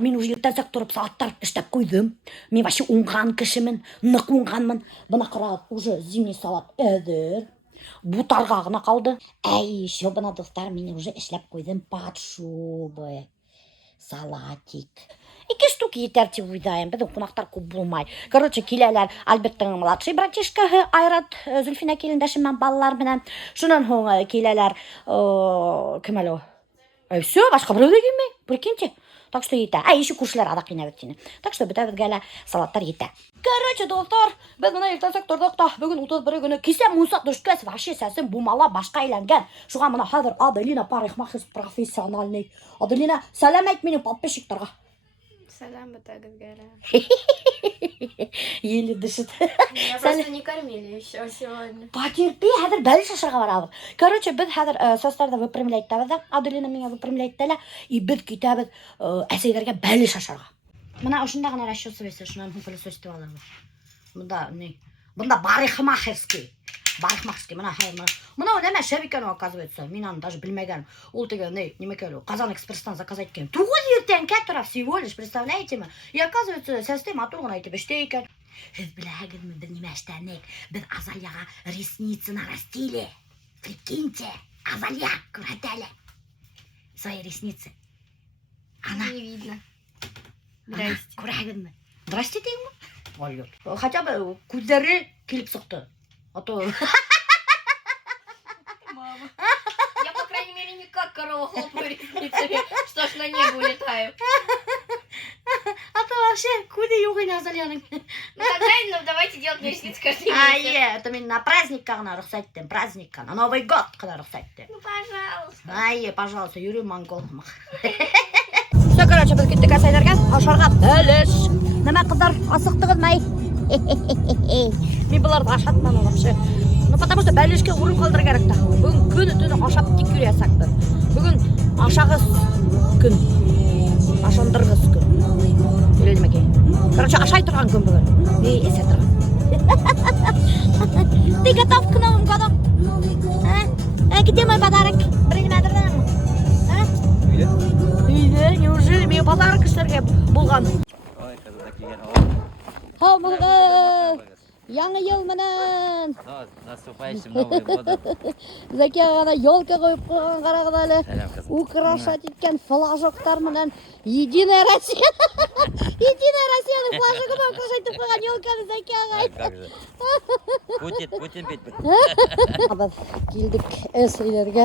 Мен уже ертеңсек тұрып сағаттар іштеп қойдым. Мен вообще оңған кішімін, нық оңғанмын. Бұна қарағат уже зимний салат әдір. Бутарға ғына қалды. Еще бұна достар, мен уже ішлеп қойдым под шубы. Салатик. 2 штуки етер деп ойлаймын. Біздің қонақтар көп болмай. Короче, келелер Альберттің младший братишкаһы Айрат Зульфина келіндәшіммен балалар менен. Шунан соң келелер кім әлі? Все, башқа біреу де келмей. Прикиньте. Так что ете. Еще көршілер адақ инәбет сені. Так что бітә бізгәлі салаттар ете. Короче, достар, біз мына ертеңсек тұрдық та, бүгін 31 күні кесем мұнсақ дүшкәс, вообще сәсім бумала башқа айленген. Шуға мына хәзір Аделина парикмахер профессиональный. Аделина, сәлем әйт менің подписчиктарға. Салям бітәгізгәлі. Елі дышыт. Меня просто не кормили еще сегодня. Потерпи, хәзір бәлі шашырға барабыз. Короче, біз хәзір состарды выпрямляйттабыз. Аделина меня выпрямляйттәлі. И біз кетәбіз әсейдерге бәлі шашырға. Мына ұшында ғана расчесывайся, шунан пылесосты аламыз. Бұнда парикмахерский. Парикмахерский. Мына ол әмә шәбекен оказывается. Мен аны даже білмеген. Ол деген немекелі Казан экспресстан заказать кен. 9 ертен кәттіра всего лишь, представляете ме? И оказывается, сәсте матурғын айтып іште екен. Сіз біләгізмі бір неме әштәнек. Біз Азалияға ресницы нарастили. Прикиньте, Азалия күрәтәлі. Свои ресницы. Она... Не видно. Здрасте. Күрәгізмі? Здрасте дейін ма? Хотя бы көздері келіп сұқты. А то... Мама. Я, по крайней мере, не как корова хлопаю ресницами, что ж на небо улетаю. А то вообще куды юғын Азалияның. Ну тогда давайте делать мне ресницы каждый месяц. Это мен на праздникқа ғана рұқсаттым, праздникқа, на Новый год ғана рұқсаттым. Ну пожалуйста. Пожалуйста, юрий монгол. Все, короче, біз кеттік әсайдарға, ашарға бәліш. Нәмә қыздар, асықтығыз май. Мен бұларды ашатман вообще. Ну, потому что бәлішке ұрын қалдыр керек та. Бүгін күні түні ашап тек көре асақты. Бүгін ашағыз күн. Ашандырғыз күн. Біледі мәке. Короче, ашай тұрған күн бүгін. Есе тұрған. Ты готов к Новому году? Где мой подарок? Принимай. Үйде, неужели мен подарок іштерге болған? Хау болғыз! Яңы ел менен! Наступающим Новый года. Зәке ғана елка қойып қойған қарағыз әлі. Украшать еткен флажоктар менен Единая Россия. Единая Россияның флажогы ба украшать етіп қойған елканы Зәке ағай. Как же? Путин бет бір. Біз келдік әсейлерге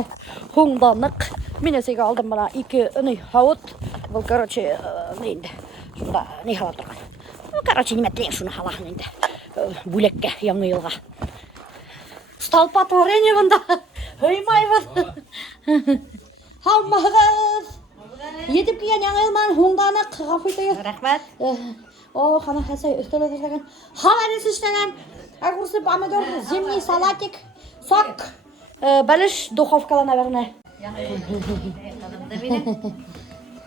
хоңданық. Мен әсейге алдым бана 2 хауыт. Бұл, короче, нейді. Шында не хала тұрған. Короче, неметлен шуны халағын енді. Бүлекке, яңы елға. Столпотворение бұнда. Өймайбыз. Хаумағыз. Етіп келген яңы елман хоңданық. Ғафуйтайыз. Рахмет. О, қана әсей үстелі тұрған. Хамарис үштеген. Огурцы, помидор, зимний салатик, сок. Бәліш духовкалана верне.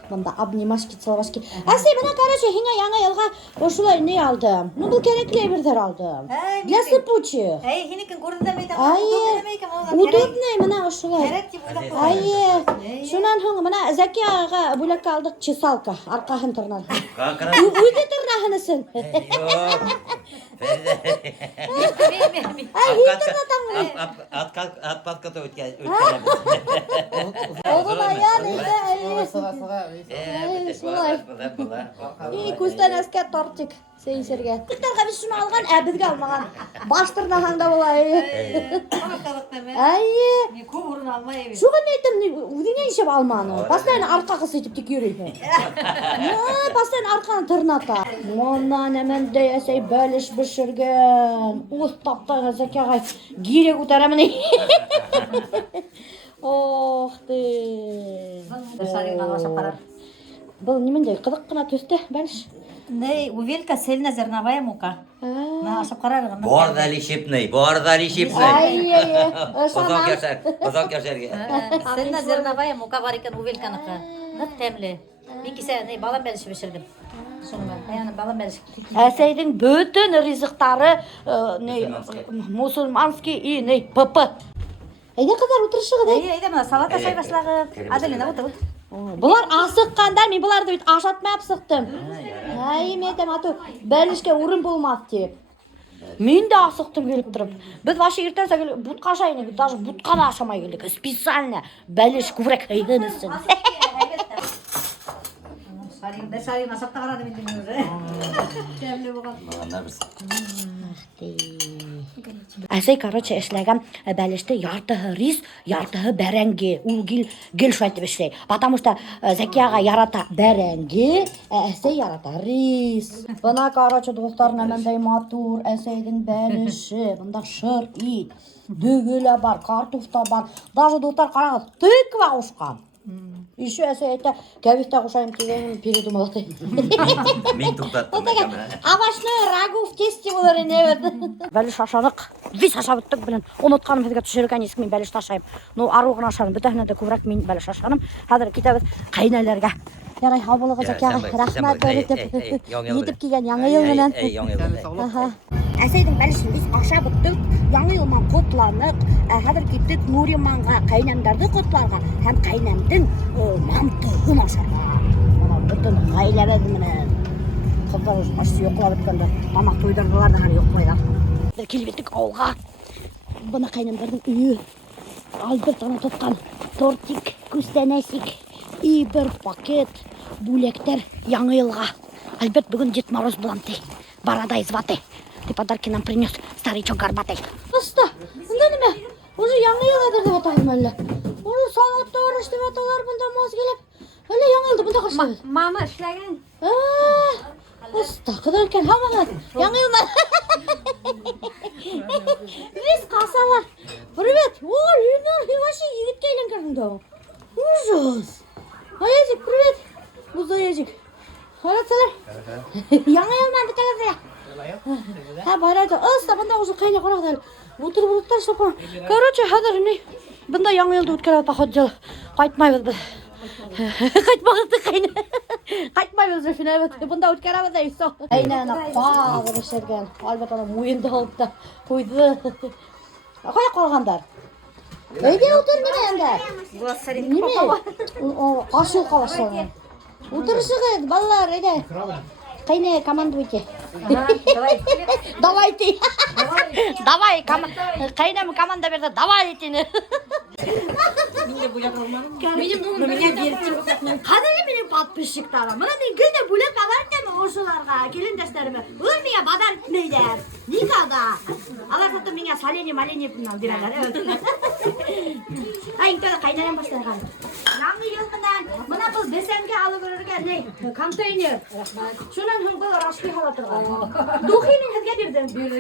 Бында обнимашки, целовашки. Әсей, бұна, короче, хиңа яңа елға ошылай не алдым? Ну, бұл керекли бірдер алдым. Для сыпучих. Хинекін көрді мейдам. Удобный, мұна ошылай. Шунан хоң, мұна Зәке аға бүләкке алдық чесалка, арқағын тұрнан. Үйді тұрнағынысың. Отпадка-то өткеребіз. Оғын аян Күстен әске тортик сейсерге. Күттарға біз шыны алған, әбізге алмаған. Баштырна хаңда болай. Көп ұрын алмай. Шуған әйтім, үдіне ешеп алманы. Постоянно арқаға сөйтіп тек үйрейді. Постоянно арқаны тырната. Оннан әмәнде әсей бәліш бішірген. Остаптағы Зәке ағай гире көтәреміне. Ох ты. Бұл неменде қыдық қына төсті бәліш? Увелька сильно зерновая мука. Ашып қарарығын. Борда лишипный. Озон кершерге. Сильно зерновая мука бар екен увельканыкі. Нық тәмлі. Мен кесе балам бәліші бішірдім. Балам бәліші. Әсейдің бүтін ризықтары мусульманский и ПП. Әйде қыздар отырышығы дәй? Әйде, мына салат ашай башлағы. Аделина, отыр. Бұлар асыққандар, мен бұларды өйт ашатмай апсықтым. Әй, мен айтам, ату, бәлішке ұрын болмады деп. Мен де асықтым келіп тұрып. Біз вообще ертесі келіп, бұтқа ашайын, даже бұтқа да ашамай келдік. Специально бәліш көбірек қайдың үстін. Шарин асапта қарады мен демеуді. Кәмлі болған. Маған бірсі. Әсей, короче, эшләгән бәлеште яртыһы рис, яртыһы бәрәңге. Ул гел шайтып эшләй. Потому что Зәкияга ярата бәрәңге, Әсей ярата рис. Бына, короче, достар, нәмәндәй матур Әсейдің бәлеше. Бында шыр ит, дөгеле бар, картофта бар. Даже достар қарағыз, тыква ушқан. Еще Әсей әйтә, кәбифтә кушайым дигәнен передумалды. Мен туктаттым. Овощной рагу в тесте булыр ине. Бәлеш ашадык. Вис ашап беттек белән. Унытканым һезгә төшергән исек мин бәлеш ашайм. Ну аругын ашадым. Бөтәһенә дә күбрәк мин бәлеш ашадым. Хәзер китәбез кайнәләргә. Ярай, һаулыгы Зәкияга рәхмәт әйтеп. Итеп килгән яңа ел менән. Әсәйдің бәлешен біз ашап беттек. Яңа елман котланып, хәзер киттек Нуриманга, кайнамдарды котларга һәм кайнамдың мантыгын ашарга. Бүтән гаиләбез менән кызлар ашып йоклап беткәндер. Тамак туйдырдылар да йоклыйлар. Килеп киттек авылга. Бына кайнамдардың үйе. Альберт аны тоткан тортик, күстәнәсик и бер пакет бүләктәр яңа елга. Альберт бүген Дед Мороз булам ди. Бородай звати. Ты подарки нам принес, старичок горбатый. Оста, бunda nima? Уже яңа елдыр деп аталган әллә. Уже салаттар эшләп аталар бunda маз келеп. Әллә яңа елда бunda кыршабыз. Мама эшләгән. Оста, кыдар икән һаман. Яңа елда. Вис касалар. Привет. Ой, Ленар, ты вообще егеткә әйләнгән да. Ужас. Аязик, привет. Бузда Аязик. Харацалар. Яңа елдан битәгез. Ha barada ısta bunda uzun kaynak orada otur bulutlar sopa. Короче, hadi ne? Bunda яңа елді өткеріп поход қайтмайбыз біз. Қайтмағызды қайна. Қайтмайбыз жөшінәбіз. Bunda өткеріп да үйсо. Айнана қағыр ішерген. Албет адам ойынды алып да қойды. Қоя қалғандар. Өйде отыр мені енді. Неме? Қашу қалашығы. Отырышығы балалар өйде. Кайне командуйте. Давайте. Давай, кайнам команда берді. Давайте. Қадірлі менің подписчиктарым. Мына мен гүлде бөлек бадар етемін ошыларға, келіндестеріме. Өл менге бадар етмейдер. Никада. Алар сатты менге салени-малени берәлер. Айыңтөді қайнарен баштайған. Яңы елмінен, мына бұл бесенге алып өрірген контейнер. Шунан hun бұл рашки халатырған. Духинің хізге бердім. Бұл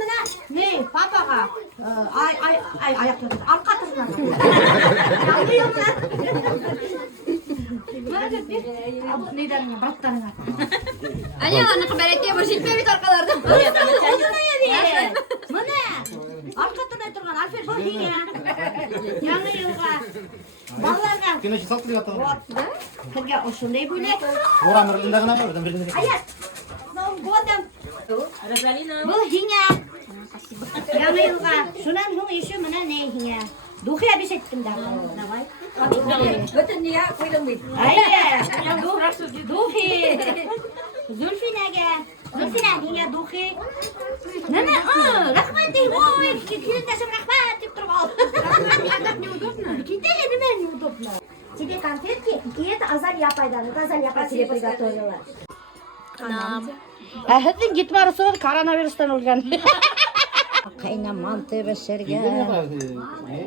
мына, не, папаға, аяқтырды, арқа тұрған. Яңы елмінен. Нейден браттарыңа. Ане, анықы бәректе бір жетпей бет арқаларды. Мына, арқа тұрдай тұрған, Альфер, бұл хиңе. Яңы елға. Балаларға. Güneşi saklıyor atalım. Kırga oşunday bölek. Oranırlığında gına var. Ayat. Годом. Бұл хиңе. Яңы елға. Шунан бұл еші мұна не хиңе. Духи әбеш еттім да. Давай. Бүтін неге қойдың бейді. Айе. Духи. Зульфинәге. Зульфинә хиңе духи. Нәне, рахмет дей. Ой, келіндесім рахмет деп тұрып алды. Неудобно. Китеге неме неудобно. Тебе конфетки, и это Азалия пайдан. Это Азалия тебе приготовила. Хәзер Дед Мороз коронавирустан өлгән. Кайна манты бешергән.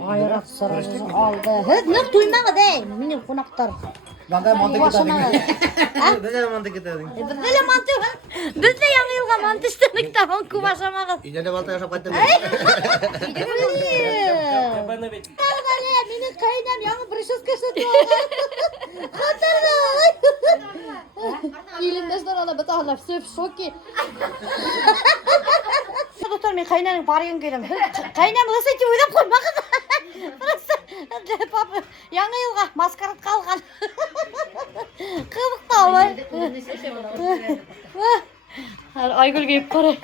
Айрак сырын алды. Һез нык туймагыз, минем кунактар. Benden mantık ederdin. Neden mantık ederdin? Bizde manты. Bizde яңа елга манты иштедик та, он күп ашамагыз. İğnede balta yaşap kattım. Менің кайнам яңа прическа жасатып алған. Қатырды. Келіндестер ана бітағына все в шоке. Достар, мен қайнаның барген келем. Қайнам ғасайты ойдап қоймағыз. Папа, яңа елға маскарат қалған. Қызық талай. Айгүл кеп қарай.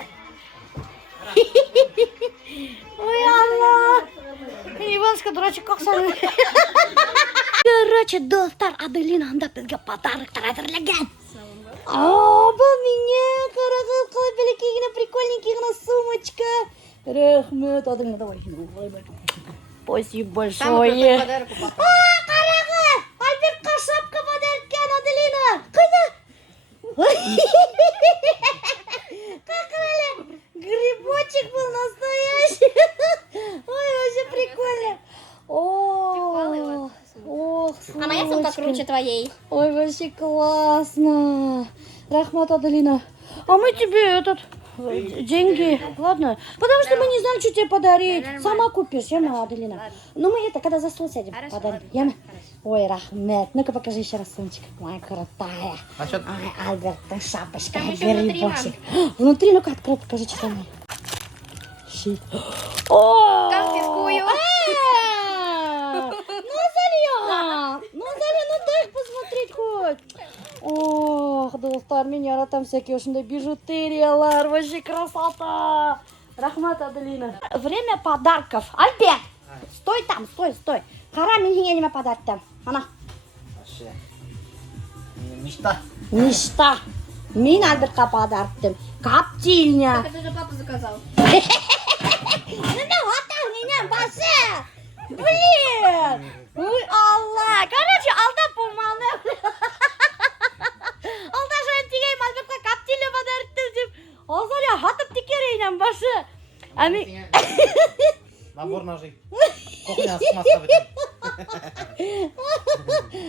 Ой, Алла. Иванска дурачок қақсан. Короче, достар, Аделина анда бізге подароктар әзірлеген. Бұл мене қарағыз қалай бәлекейгіне прикольненький сумочка. Рахмет, Аделина, давай. Спасибо большое. Қарағыз, Альбертқа шапка подаркен, Аделина. Қайда? Как грибочек был настоящий. Ой, вообще прикольно. Ох, А моя сумка сумочка. круче твоей. Ой, вообще классно. Рахмат, Аделина. А мы тебе деньги, ладно? Потому что мы не знаем, что тебе подарить. Сама купишь, яма, Аделина. Ну мы это, когда за стол сядем, подарим. Яма? Ой, Рахмет, ну-ка покажи еще раз сумочку. Моя крутая. А что? Ай, Альберт, шапочка, Там еще внутри, грибочек. Внутри, ну-ка открой, покажи, что там. Щит. О! Конфискую. Ну, Заря, ну, дай посмотреть хоть. Ох, достар, меня там всякие ушиндай бижутериялар, вообще красота. Рахмат, Аделина. Время подарков. Альберт, стой там, стой. Қара, мен неме подарктым. Ана. Мечта. Мен Альбертқа подарктым. Коптильня. Это же папа заказал. Неме отау менен басы. Блин. Ой, Алла. Короче, алда поманы. Алда жайын тегейм Альбертқа коптильня подарктым деп. Азаря хатып текерейнен басы. Ами... Набор ножей. Кухня с маслом.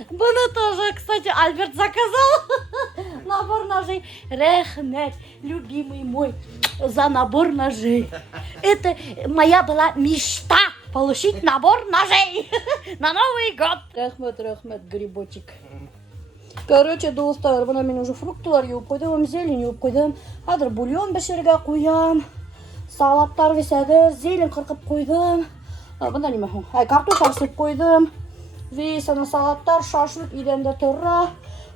Bunu тоже, кстати, Альберт заказал. Набор ножей. Рахмет, любимый мой, за набор ножей. Это моя была мечта получить набор ножей на Новый год. Рахмет, грибочек. Короче, достар, бuna мен уже фруктылар юып қойдым, зелень юып қойдым. Қазір бульон пішіруге қоям. Салаттар весәдір, зелень қырқып қойдым. Бұнда неме? Картоф арсып қойдым. Весь ана салаттар, шашлык иденде тұра.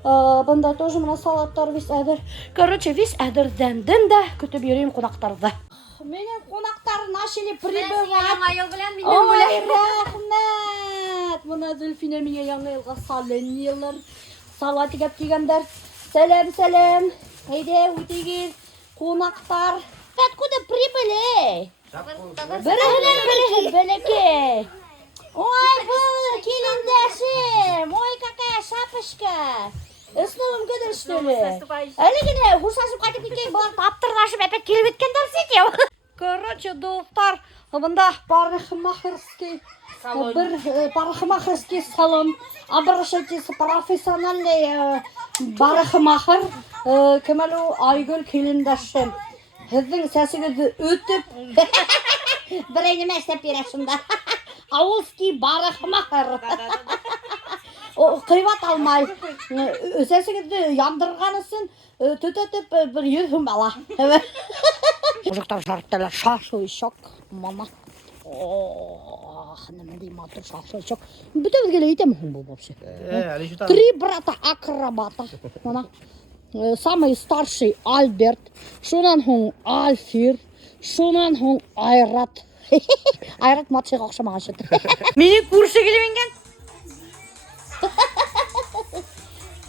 Бұнда тоже мына салаттар весь әдір. Короче, весь әдірдендін де күтіп ерейм қонақтарды. Менің қонақтар начали прибывать. Ой, рахмет. Мына Зульфина мене яңа елға салынелер. Салат егеп кигендер. Сәлем. Әйде, өтегіз. Қонақтар. Откуда прибыли? Бірігінен бәлекей. Ой, бұл келіндәшім. Ой, какая шапочка. С Новым годом, что ли? Әлігіне, ғұрсашып қайтып кеткен, бұлар таптырнашып әпет келіп еткендер сетеу. Короче, достар, бұнда парикмахерский салон. Обращайтесь, профессиональный парикмахер. Кемелу Айгүл келіндәшім. Сіздің сәсіңізді өтіп, бірейнеме істеп бересімді. Ауылский парикмахер. Қибат алмай, өсәсіңізді яндырғанысын төтетіп бір үйірхім бала. Мұжықтар жарықтайлар шашлычок, мама. Ох, немедей матыр шашлычок. Бүті бізгелі етем хүн бұл бопсы. 3 брата акробата. Самый старший Альберт, шунан хүн Альфир, шунан хүн Айрат. Айрат матшыға ақшамаған шыды. Мені көрші келеменген?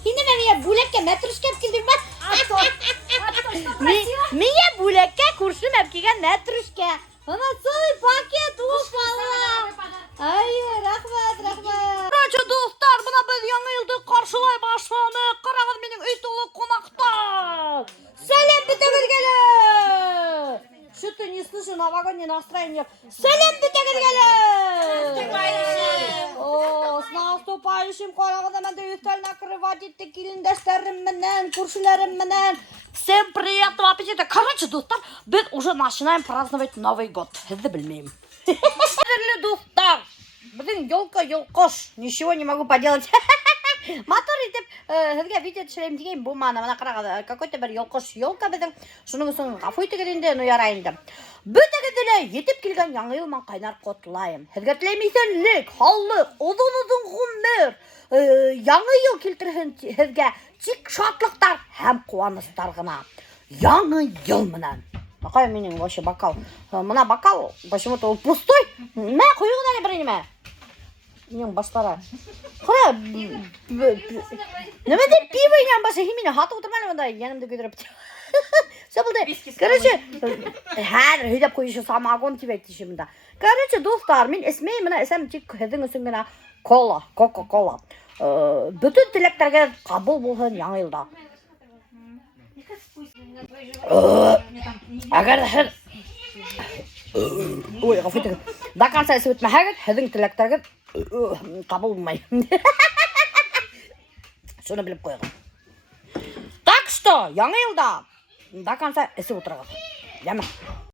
Şimdi ben bulakka matruşka yaptırdım ben. Mine bulakka kurşun yaptırgan matruşka. Ana soy paket ufala. Ay rahmat. Короче, dostlar, buna biz yanı yılda karşılay başladık. Qarağız benim üç dolu konakta. Selam bütüngizgele. Что-то не слышу новогоднее настроение. Selam bütüngizgele. О, с наступающим қарағызда мәнді үстел накрывать етті келіндәштерім менен, көршілерім менен. Всем приятного аппетита. Короче, достар, біз уже начинаем праздновать Новый год. Сізді білмеймін. Қадірлі достар, біздің елка-елқош. Ничего не могу поделать. Мотор етіп, сізге видео түсірем деген болманы. Мына қарағыз, какой-то бір елқош елка біздің. Шының соң ғафу етігерінде, ярайынды. Бүтігіділі етіп келген яңы елман қайнар қотылайым. Сізге тілемейсенлік, халлық, ұзын ғұмыр. Яңы ел келтірген сізге тек шатлықтар һәм қуаныстар ғына. Яңы ел мінен. Какой менің вообще бокал? Мына бокал, почему-то ол пустой. Мә, қойығын әлі біріне мә. Менің бастара. Қара, неме деп пиво инен баса химine хаты отырман онда yanımda götürüp. Собылды. Короче, her hüdep koyuşu samagон tibekti şimdi. Короче, dostlar, men esmeyi mına esem çek hedin üstüne kola, Coca-Cola. Bütün tileklerge kabul bolsun yanı yılda. Agar her Oy, kafayı. Da kan saya sebut mahal, hedin tileklerge kabul olmay. Şunu bilip koyalım. Так что, yanı yılda. Da kan saya sebut rahat. Yama.